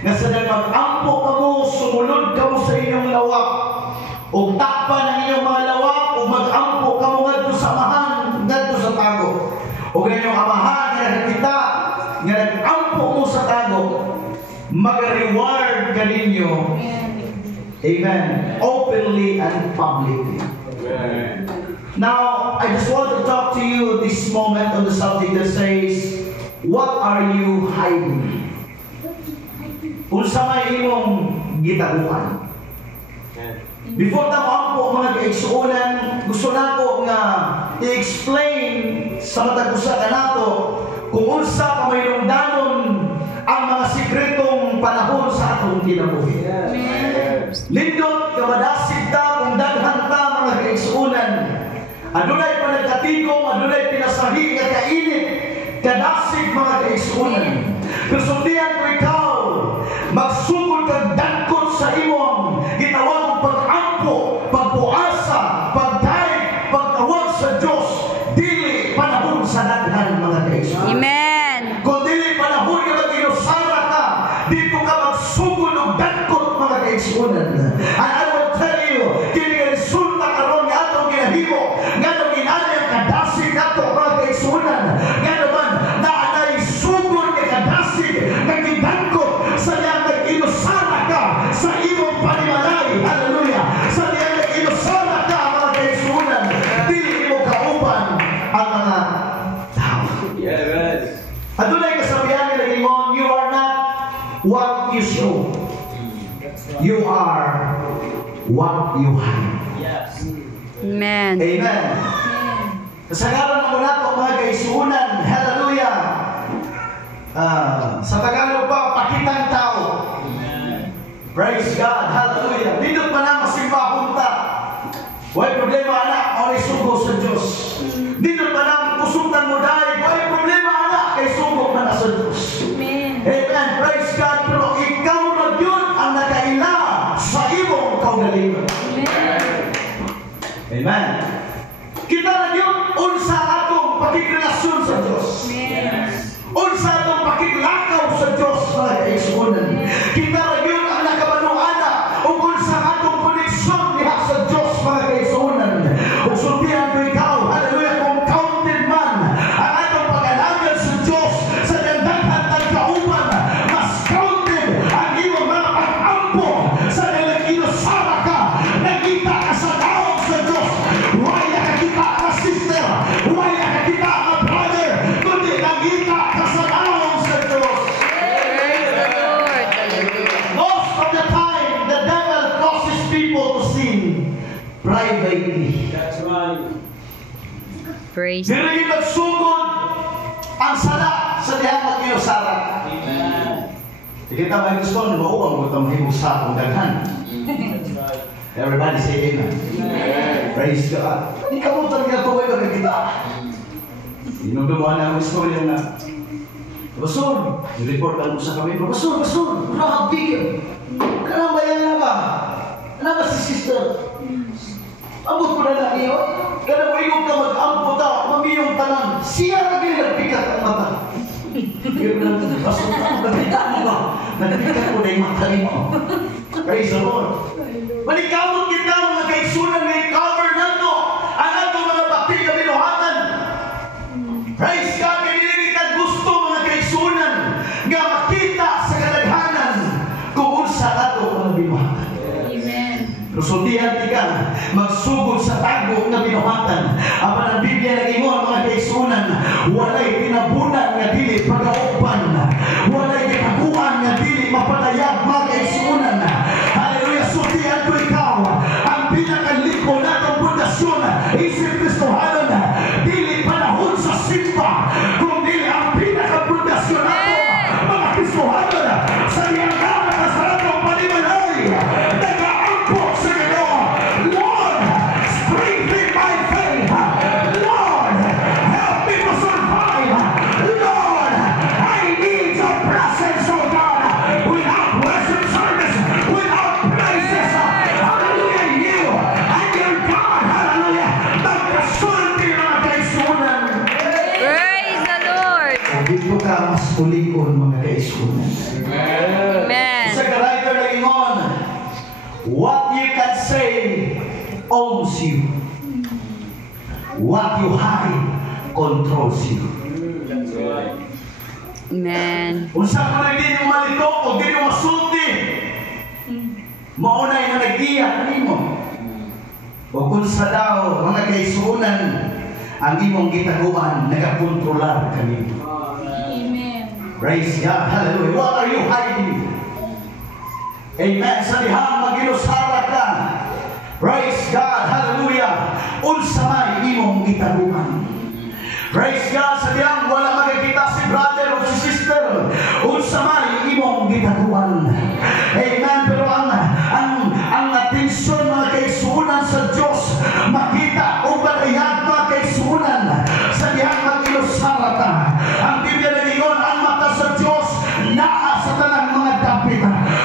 nga sa mag-ampo kamo, sumulod kamo sa inyong lawak, o takpan ang inyong mga lawak, o mag-ampo kamo ngadto sa amahan, ngadto sa tago. O ganyong amahan nga nakita, nga nag-ampo mo sa tago, mag-reward ka ninyo. Amen. Openly and publicly. Amen. Now, I just want to talk to you this moment on the subject that says, what are you hiding? Kung sa may imong gitaguan. Before tamo po mga kaigsuunan, gusto na ko nga i-explain sa matagusa ka nato kung unsa ka mayroong danon ang mga sikretong panahon sa atong kinabuhi. Lindot kamadasig ta kung daghan ta mga kaigsuunan. Adunay panagkatigong, adunay pinasahi nga kainit, kadasig mga kaigsuunan. Persundian ko ikaw, magsugod kang dagkot sa imong gitawang pag-ampo, pagbuasa, pagdaig, pagtawag sa Diyos, dili panahon sa daghan mga kaigsuunan. Amen. Kung dili panahon nga mag-inusara ka, dito ka magsugod ng dagkot mga kaigsuunan. And I will tell you, kini resulta karon nga atong ginahimo, nga nung inanyang kadasig nato mga kaigsuunan, nga naman naanay sugod nga kadasig, nga gidagkot sa niyang nag-inusara ka sa imong panimalay. Hallelujah! Sa niyang nag-inusara ka mga kaigsuunan, dili mo kauban ang mga tao. Yes. Adunay kasabihan nila ingon, you are not what you show. You are what you hide. Yes. Amen. Amen. Kasagaran ako nato mga kaigsuunan. Hallelujah. Sa Tagalog pa, pakitang tao. Amen. Praise God. Hallelujah. Dito pa na masimbahon ta. Huwag problema anak, o sugo sa Diyos. Dito pa na kusutan mo dahil, huwag problema anak, kay sugo man na sa Diyos. Amen. Amen. Praise God. Pero ikaw na yun ang nakaila sa imong kaugalingon. Amen. Kita na yun, unsa atong pakikrelasyon sa Diyos. Unsa atong pakiklakaw sa Diyos mga kaigsuunan. Kita na yun ang nakabanuana o unsa atong koneksyon niya sa Diyos mga kaigsuunan. O sultihan ko ikaw, hallelujah, kung counted man ang atong pag-alagan sa Diyos sa dandaghan ng kauban, mas counted ang iyong mga pag-ampo sa nag-inusara ka, nagkita ka sa tawag sa Diyos. Wala ka kita ka sister, wala ka kita ka brother, kundi nagkita ka sa tawag sa Diyos. Praise the Lord. Most of the time, the devil causes people to sin privately. That's right. Praise. Dili magsugod ang sala sa dihang mag-inusara. Amen. Kita ba yung gusto nyo ba uwang mo itong himusa kung daghan? That's right. Everybody say amen. Amen. Praise God. Hindi ka mo talaga ito ba yung kita? Inudumaan na ang istorya na, Pastor, i-report ko sa kami, Pastor, grabe ka. Kanang bayan na ba? Ano ba si sister? Abot ko na lang iyo. Kanang mayroon ka mag-ampo ta, mamiyong tanan. Siya na kayo nagpikat ang mata. Pastor, nagpikat mo ba? Nagpikat ko na yung mata mo. Praise the Lord. Malikawot kita mga kaigsunan na i-cover na ito. Ang atong mga bakterya binuhatan. Praise God. Kinilitan gusto mga kaigsunan nga makita sa kadaghanan kung unsa ato mga binuhatan. Amen. Rusultihan ka, magsugod sa tago na binuhatan. Apan ang Biblia nag-ingon mga kaigsunan, walay tinabunan nga dili pag-aupan, walay kitaguan nga dili mapatayag mga kaigsunan. Hallelujah, sultihan ko ikaw, ang pinakaliko na itong pundasyon, isip Kristohanon, dili panahon sa simba, kung dili ang pinakapundasyon nato, mga Kristohanon, sa iyang nakasarapang palimanay, nag-aangko sa Ginoo. Lord, strengthen my faith. Lord, help me to survive. Lord, I need your presence, oh God. Without worship service, without praises, hallelujah, you and your God, hallelujah, magkasulti mga kaigsunan. Praise the Lord. O dito ka mas pulikon mga kaigsunan. Amen. owns you. What you hide controls you. That's right. Amen. Kung saan mo na hindi nyo malitok o hindi nyo masulti, maunay na nag-iyak nimo. O kung sa daw, mga kaisunan, ang imong gitaguan, nagakontrolar kanimo. Amen. Praise God. Hallelujah. What are you hiding? Amen. Sa dihang mag-inusara ka. Praise God. Hallelujah. Unsa may imong gitaguan. Praise God. Sa dihang wala magkikita si brother o si sister. Unsa may imong gitaguan. Amen. Pero ang atensyon mga kaisunan sa Diyos, makita o batayag mga kaisunan sa dihang mag-inusara ka. Ang Biblia na ngayon, ang mata sa Diyos naa sa tanang mga dapit.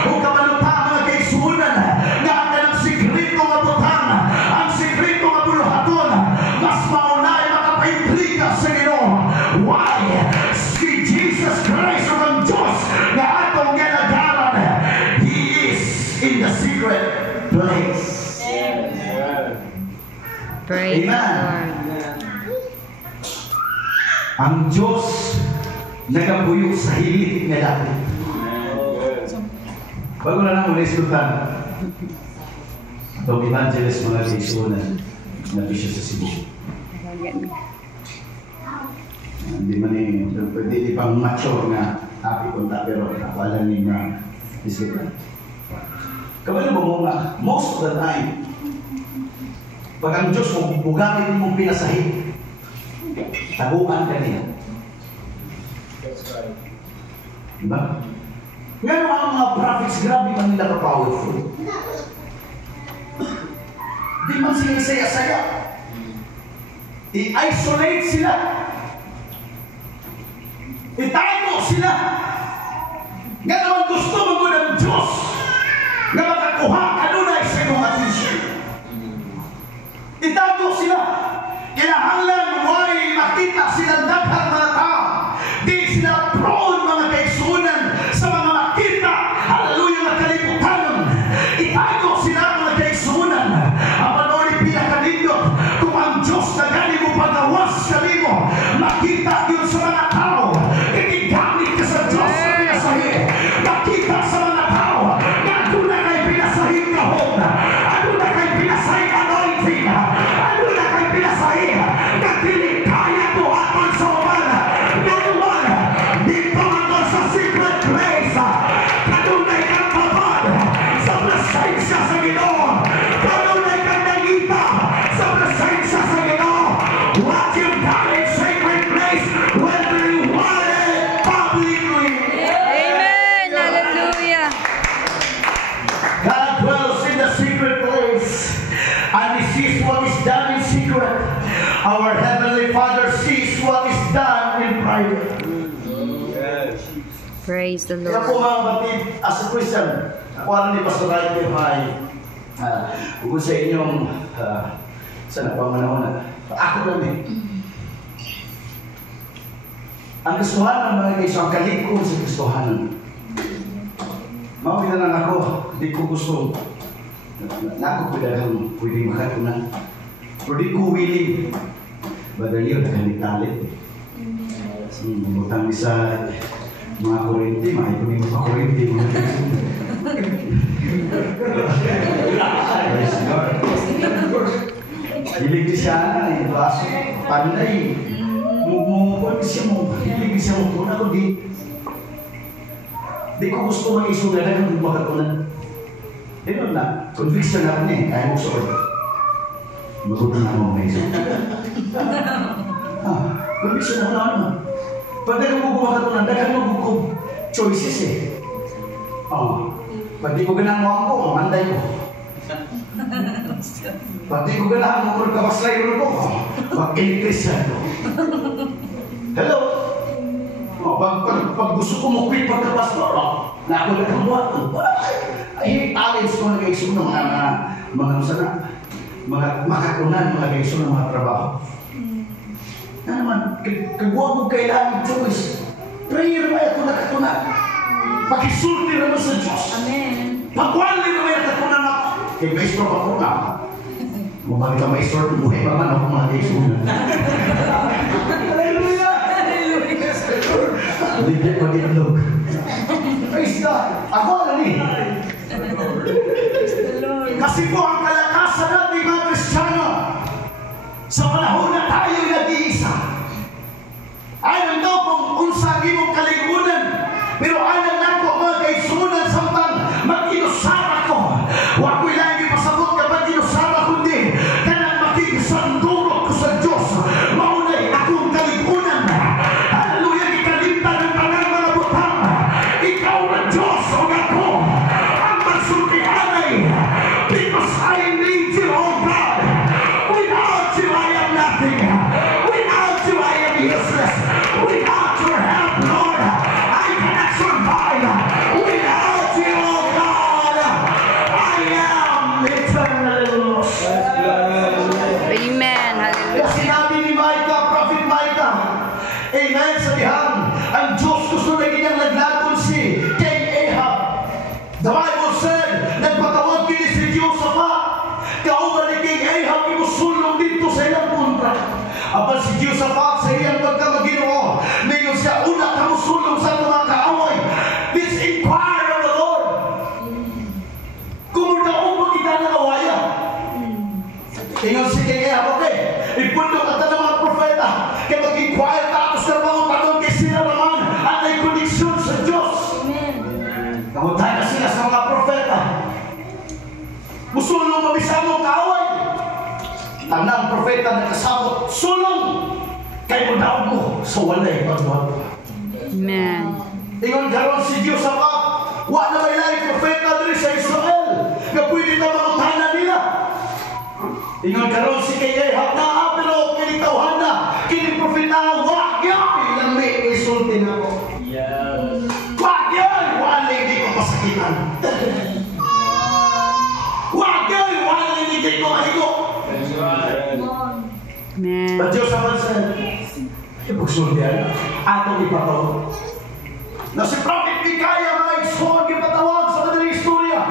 O kabalutan mga kaisunan na ang kanang sikrito nga butang, ang sikrito nga buluhaton, mas maunay makapaintriga sa Ginoo. Why? Si Jesus Christ o ang Diyos na atong ginagaran, He is in the secret place. Praise the Amen. Lord. Ang Diyos nagabuyog sa hilit nga dati. Bago na lang ulit sultan. Itong evangelist mga kaisunan na bisyo sa Cebu. Hindi man pwede pang mature nga happy konta pero wala ni nga isipan. Kabalo mo nga, most of the time, pag ang Diyos mo, bugamit mong pinasahid, taguan ka niya. That's right. Diba? Ngayon ang mga prophets, grabe man nila ka-powerful. Di man sila saya-saya. I-isolate sila. Itago sila. Nga naman gusto mo ng Diyos na makakuha ka doon sa iyong atensyon. Itago sila. Kinahanglan why makita silang daghang mga tao. Di sila prone mga kaisunan sa mga makita. Hallelujah mga kalibutan. Itago sila mga kaisunan. Ang panood pinakalindot kung ang Diyos na gani mo pagawas kami mo. Makita yun sa mga tao. Ikigamit ka sa Diyos na pinasahid. Makita sa mga tao na doon na kayo pinasahid kahon. Ano na kayo pinasahid anointing. Ano na kayo pinasahid. Nagdilikaya to atong sa uman. Naluman. Dito atong sa secret place. Kanunay kang babad sa presensya sa Ginoo. Kanunay kang nangita sa presensya sa Ginoo. What you've done in sacred place will be rewarded publicly. Amen. Hallelujah. God dwells in the secret place, and He sees what is done in secret. Our Heavenly Father sees what is done in private. Praise the Kaya po Lord. mga batid, as a Christian, ako alam ni Pastor Raito ay kung sa inyong sa napamanahon ako lang eh. Ang gustuhan ng mga kaiso, ang kalikon sa gustuhan. Mawin na lang ako, hindi ko gusto. Nako ko dahil pwede makatunan. Pero di ko willing. Badali yun, nakalit-talit. Butang sa mga Korinti, mahipunin mo pa Korinti. Praise God. Hilig siya na, baso, panday. Mumukon siya mo, hilig siya mo. Kung ako di ko gusto mag-isunan na kung makatunan. Yun na, conviction na rin eh, ayaw mo sorry. Magutan na mo may isunan. Conviction na ako na. Pag dagang mo kumakatunan, dagang mo kung choices eh. Pag di ko ganang mo manday ko. Pag di ko ganang mo kung kawaslay ko, mag-ilikrisan ko. Hello? Pag gusto ko mukit pagkapastor, na ako nagkamuha ko. Ay, talents ko nag-iisip ng mga makatunan, mga nag-iisip ng mga trabaho. Na naman, kagwa mo kailangan choice. Prayer ba ito nakatunan? Pakisulti naman sa Diyos. Amen. Pagwali naman nakatunan ako. Kay Maestro Pagkuna. Mabalik ka may short buhay pa man ako mga kaisunan. Hallelujah! Legit mag-itlog. Praise God! Ako alam eh. Kasi po ang kalakasan natin mga Kristiyano sa panahon na tayo nag-iisa. Alam daw kung saan imong kaligunan, pero alam na ko mga kaisunan samtang mag-inusara ko. Huwag ko ilang ipasabot kapag inusara kundi kanang makikisandurot ko sa Diyos. Maunay akong kaligunan. Hallelujah! Ikalimtan ng tanang mga butang. Ikaw na Diyos o ako ang magsultianay. Because I need you, oh God. Without you, I am nothing. Without you, I am useless. Without your help, Lord, I cannot survive. Without you, oh God, I am eternally lost. Amen. Kaya Hallelujah. sinabi ni Micah, Prophet Micah, amen, sabihan, ang Diyos gusto na ganyang naglagon si King Ahab. The Bible said, nagpatawag kini si Jehoshaphat, kauban ni King Ahab, imusulong dito sa ilang kontra. Apan si Jehoshaphat sa iyang pagkamaginoo, ngayon siya una kamusulong sa mga kaaway. Let's inquire of the Lord. Kung daon mo kita ng awaya. Tingnan si King Ahab, okay, ipundok at ng mga propeta, kaya mag-inquire tapos na mga tanong kay sila naman at may koneksyon sa Diyos. Kamuntay na sila sa mga propeta. Musulong mabisa mong kaaway. Tanang propeta na kasabot, sulong kay mo daon mo sa walay pagbuhat. Amen. Ingon karon si Jehoshaphat, wa na may laing propeta diri sa Israel nga pwede na mangutanan nila. Ingon karon si King Ahab na pero kinitawhan na kini propeta wa gyud lang may isulti nako. Yes. Wa gyud wala di ko pasakitan. Wa gyud wala di ko mahigo. That's right. Amen. But Jehoshaphat said, ipagsultihan atong ipataw. Na si Prophet Micaiah mga igsoon ipatawag sa kanilang istorya.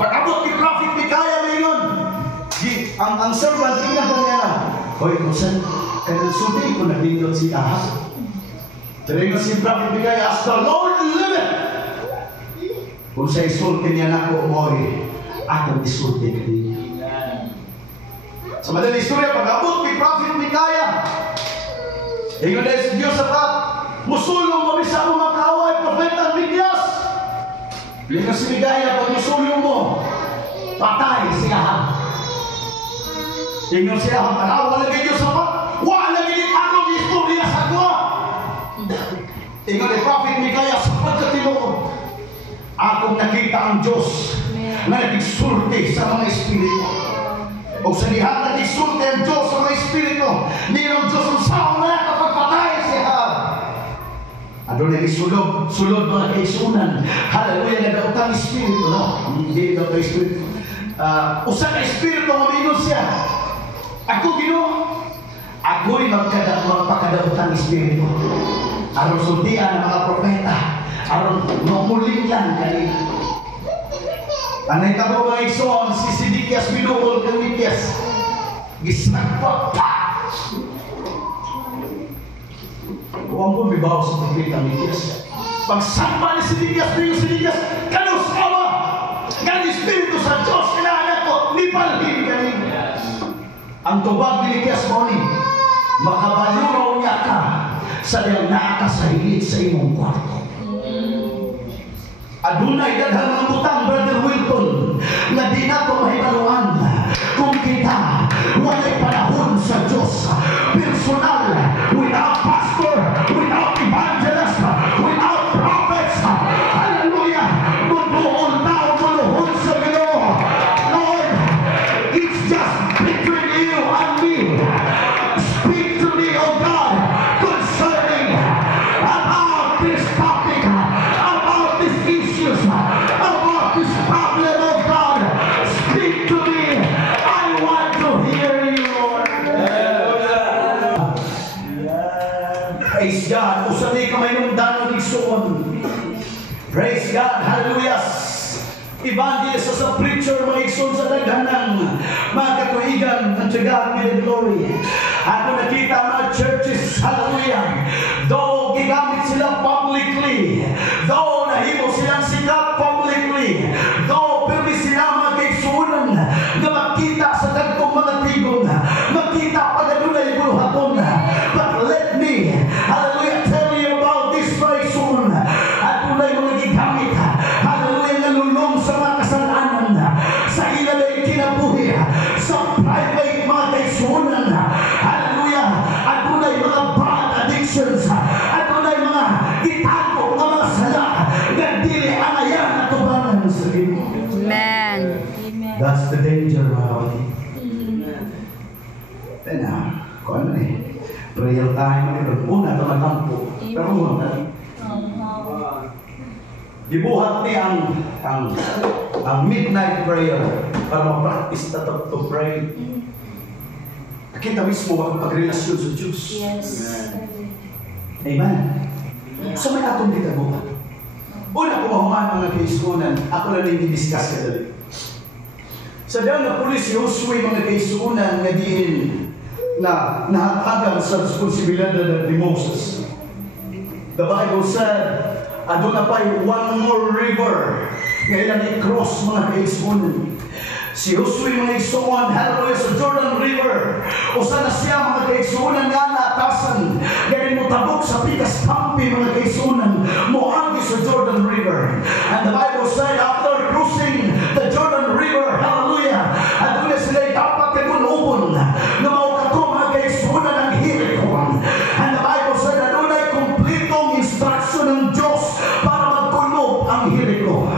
Pag-abot ni Prophet Micaiah ngayon, ang servant tingnan ko niya na, hoy, kusan, kaya sulti ko nagdindot si Ahab. Tingnan si Prophet Micaiah, as the Lord liveth. Kung sa isulti niya na ko, mo'y akong isulti ka niya. Sa madaling istorya, pag-abot ni Prophet Micaiah, ingon na si Jehoshaphat, musulong mo bisa mo mga kaaway, propeta Mikyas. Ingon si Micaiah, pag musulong mo, patay si Ahab. Ingon si Ahab, wala lagi Jehoshaphat, wala lagi anong istorya sa kwa. Ingon ni Prophet Micaiah, sapagkat tinuod, akong nakita ang Diyos na nagsulti sa mga espiritu. O sa lihat na isulti ang Diyos sa mga espiritu, nilong Diyos ang sao na kapag patay si Ahab. Ano na sulod mga kaisunan. Hallelujah, nagdautang espiritu, no? Hindi daw ka espiritu. Usa ka espiritu, mamingon siya. Ako, Ginoo, ako'y magpakadautang espiritu. Aron sultian ng mga propeta, aron mamuling yan kanina. Anay tabo mga igsoon, si Sidikias binukol kang Mikyas. Gisnagpa pa! Huwag mo bibaw sa propeta Mikyas. Pagsamba ni Sidikias, kanus awa! Kan Espiritu sa Diyos, kinaanak ko, nipalhin kanina. Ang tubag ni Mikyas mo ni, makabaluraw niya ka sa diyang nakasahilid sa imong kwarto. Adunay daghang mga butang, Brother Wilton, na di nato mahibaluan kung kita walay panahon sa Diyos. Personal, without pastor, without evangelist, without prophets. Hallelujah! Muduol tao, muluhod sa Ginoo. Lord, it's just between you and me. Speak to me, O God, concerning about this topic, about this issues, about this problem, oh God. Speak to me. I want to hear you, Lord. Praise God. Usali ka may nungdano ni Soon. Praise God. Hallelujah. Evangelist as a preacher, mga igsoon sa daghanang mga katuigan, unto God be the glory. Ako nakita mga churches, hallelujah, though ginamit sila publicly, though nahimo silang sikat publicly, though pirmi sila mga kaigsuunan na makita sa dagkong mga tigong, makita pagadunay buluhaton. But let me, hallelujah, tell you about this very soon. At tunay mga gigamit, hallelujah, nalulong sa mga kasalanan, sa ilan ay kinabuhi, sa private mga kaigsuunan, hallelujah, at tunay mga bad addictions, at tunay mga itago ng mga sala, nagdili ang ayan at tubangan sa imo. Amen. That's the danger, mga kapatid. Then kung ano prayer time na una ito matampo. Pero muna, dibuhat niya ang midnight prayer para ma-practice na to pray. Kita mismo ang pagrelasyon sa Diyos. Yes. Amen. So may atong gitabuhan. Una ko mahuman mga kaisunan, ako lang nang-discuss ka dali. Sa daw na pulis si Josué mga kaisunan nga diin na nahatagan sa responsibilidad ni Moses. The Bible said, adun na pa'y one more river nga ilang i-cross mga kaisunan. Si Josué mga kaisunan, hallelujah, sa Jordan River. O sana siya mga kaisunan nga naatasan. Ganyan mo tabok sa pikas kampi mga kaisunan. Moangi sa Jordan River. And the Bible said, after crossing the Jordan River, hallelujah, adun na sila dapat kagunubon na maukato mga kaisunan ang Hirikon. And the Bible said, adun ay kompletong instruction ng Diyos para magkunob ang Hirikon.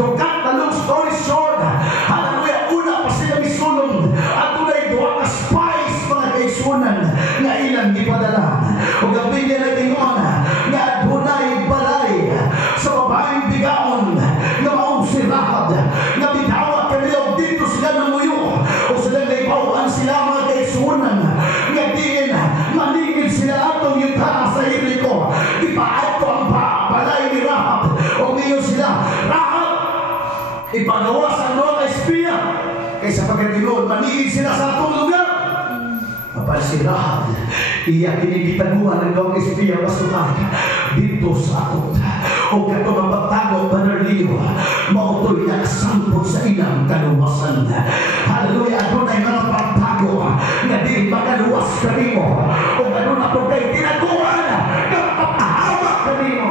To cut the long story short, hallelujah, una pa sila misulong at tunay duwa ka spies mga kaisunan nga ilang ipadala. O gabi niya nag-ingon nga adunay balay sa babaeng bigaon nga maong si Rahab nga bitawat kanila dito sila namuyo o sila naibawan sila mga kaisunan nga diin maningin sila atong yutara sa Jeriko. Ipaad ko ang balay ni Rahab o ngayon sila Rahab ipagawa sa mga espiya kaysa pagkatinuod maningin sila sa atong lugar. Kapag si Rahab iya kinigitaguan ng mga espiya pasukan dito sa atot o kato mapagtago Banarliyo mautoy na kasampot sa ilang kaluwasan. Hallelujah, adunay mga pagtago nga di makaluwas kanimo o ganun na po kay tinaguan na papahamak kanimo.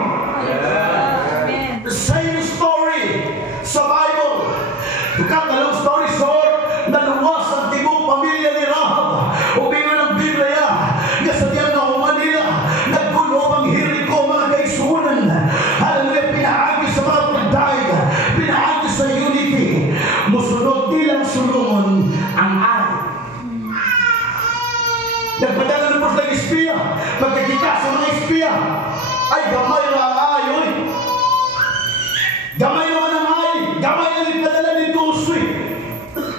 The same story sa Bible. To cut the long story short, naluwas ang tibong pamilya ni Rahab. Ubingon ang Biblia nga sa diyan na Manila nagkunob ang Jeriko mga kaisunan. Hallelujah, pinaagi sa mga pagdaig, pinaagi sa unity. Musunod nilang sulungon ang ay. Nagpadala ng mga espiya. Pagkakita sa mga espiya ay gamay na ang ay. Gamay naman ang ay. Gamay na ipadala ni Josué.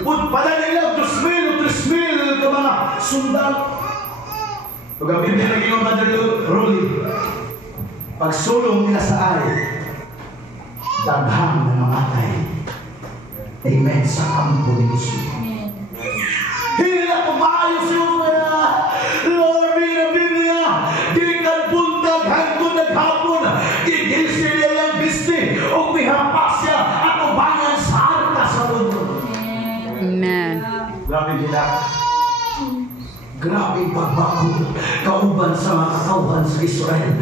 Padala nila 2,000 ka mga sundalo. Pag ang Biblia naging ang Mother Rolly, pagsulong nila sa ay, daghang na mamatay. Amen. Sa kampo ni Josué. Hila ko maayo siya. Lord, na Biblia, di ka buntag hangtod naghapon. Gigil sila yung bisti o mihapa siya at ubangan sa arka sa mundo. Amen. Grabe nila. Grabe pagbago kauban sa mga katauhan sa Israel.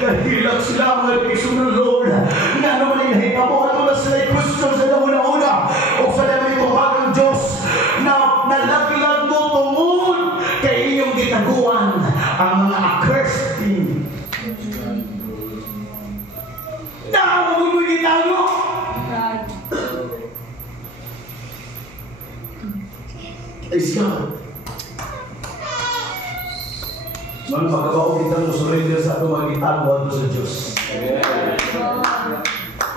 Kahilang sila mga kaisunan, Lord. Nga naman yung nahitabuhan mo na sila yung question sa una-una o sa naman itong bagang Diyos na nalaglag mo tungod kay iyong gitaguan ang mga accursed thing. Nakamagun mo yung gitago. Praise God. Mga pagkabaw kita mo surrender sa itong mga gitago ato sa Diyos.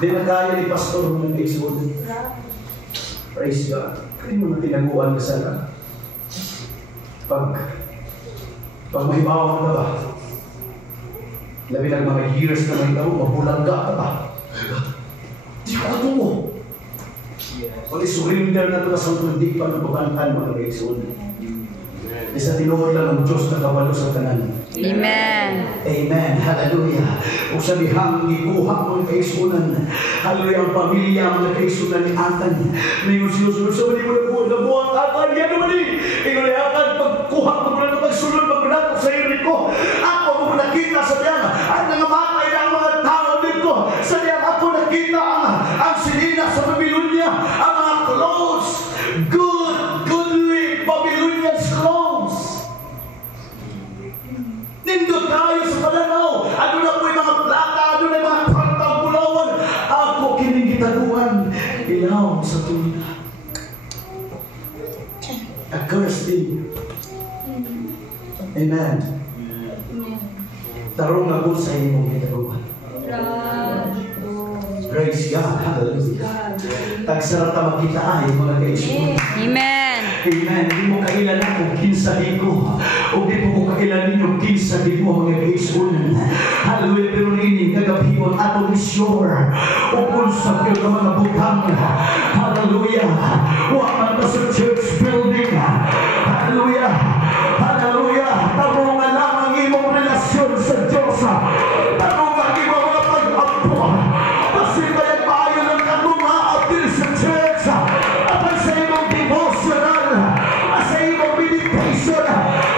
Di na kaya ni Pastor ng Exodus. Praise God. Kaya mo na tinaguan ka sana. Pag mahibawan ka ba? Labi ng mga years na may tao, mapulangga ka ba? Di ko katungo. Kung isurrender na ito sa hindi pa nababantan mga kaigsoon. Isa tinuod lang ang Diyos na kabalo sa kanan. Amen. Amen. Hallelujah. Kung sabihang ikuha mo ang kaisunan, hallelujah, ang pamilya, mga kaisunan ni Atan. Ngayon sinusunod sa mali mo na po, nabuang Atan, yan naman eh. Ikaw na Atan, pagkuha mo na ito, pagsunod, magpanatok sa iri ko. Ako mo nakita sa diyang, ang nangamatay ng mga tao dito. Sa diyang ako nakita ang silina sa Babylonia, ang mga clothes, goodly Babylonian clothes. Nindot tayo sa palanaw. Ano na po yung mga plata, ano na yung mga kwartang bulawan. Ako kinigitaguan. Ilaw sa tulina. Accursed thee. Amen. Tarong ako sa iyong gitaguan. Praise God. Hallelujah. Tagsarata makita ay mga kaisunan. Amen. Amen. Hindi mo kailangan kung kinsa di ko. O di mo kailangan ninyo kinsa di mo mga kaisunan. Hallelujah. Pero nining kagabhimon ato ni sure. O kung sa mga mga butang. Hallelujah. Huwag man ka sa church building. Hallelujah. Hallelujah. Tamo nga lang ang imong relasyon sa Diyos. Tamo nga imong mga pag-apo. Kasi kaya tayo ng kanunga atil sa church. At sa imong devotional. At sa imong meditation.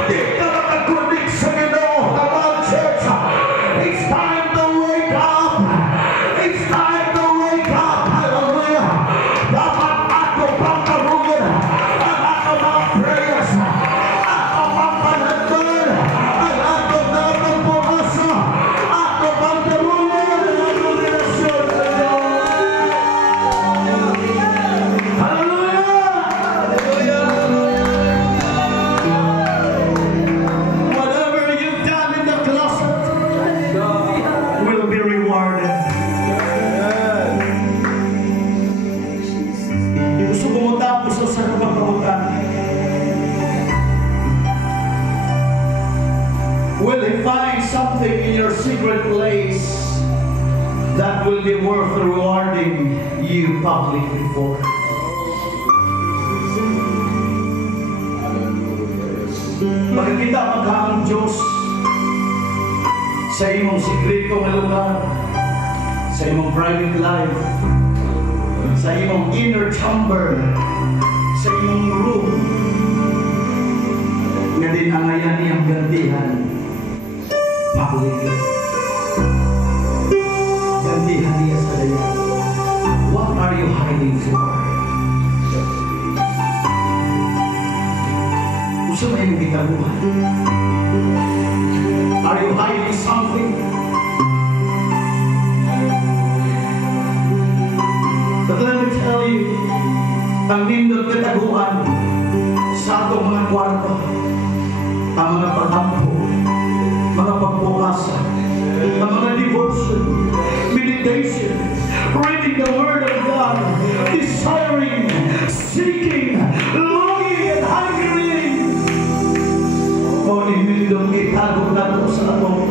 Di ka makakunik sa Ginoo. Come on, church. It's time to wake up. It's time to wake up. Hallelujah. Dapat ako pang karungan. Ang ako mga prayers. Ako pang panagpan. Ang ako dapat pumasa. Ako pang karungan. Ang ako relasyon sa Diyos. Hallelujah. Whatever you've done in the closet will be rewarded. Gusto mo matapos sa kapagkabutan. Will he find something in your secret place that will be worth rewarding you publicly for? Makikita magka ang Diyos sa imong sikreto nga lugar, sa imong private life, sa imong inner chamber, sa imong room, nga din ang ayan niyang gantihan publicly. Gantihan niya sa daya. What are you hiding for? Gusto mo yung gitaguhan? Are you hiding something? But let me tell you, ang nindot kataguhan sa atong mga kwarto, ang mga paghampo, mga pagpukasa, ang mga devotion, meditation, reading the Word of God, desiring, seeking, longing, and hungering. O nindot itago na ito sa atong